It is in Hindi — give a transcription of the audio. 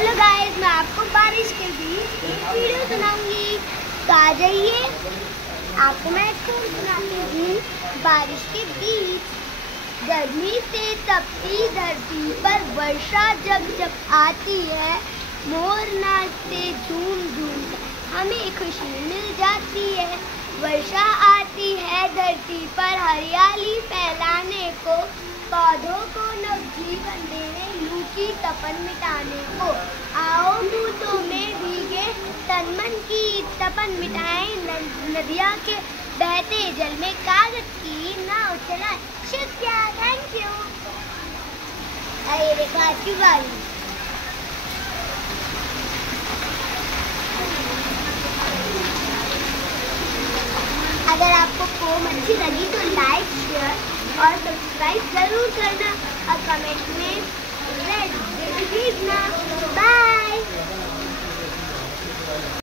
हेलो गाइस, मैं आपको बारिश के बीच एक वीडियो सुनाऊंगी। तो आ जाइए, आपको मैं कौन सुनाती हूँ। बारिश के बीच गर्मी से तपती धरती पर वर्षा जब जब आती है, मोर नाचते झूम झूम हमें खुशी मिल जाती है। वर्षा आती है धरती पर हरियाली फैलाने को, पौधों को नवजीवन देने, लू की तपन मिटाने को। आओ बूंदों में भीगे तन मन की तपन मिटाएं, नदियाँ के बहते जल में कागज की नाव चलाएं। शुक्रिया, थैंक यू। रेखा की बारी। अगर आपको पोम अच्छी लगी तो लाइक, शेयर और सब्सक्राइब जरूर करना और कमेंट में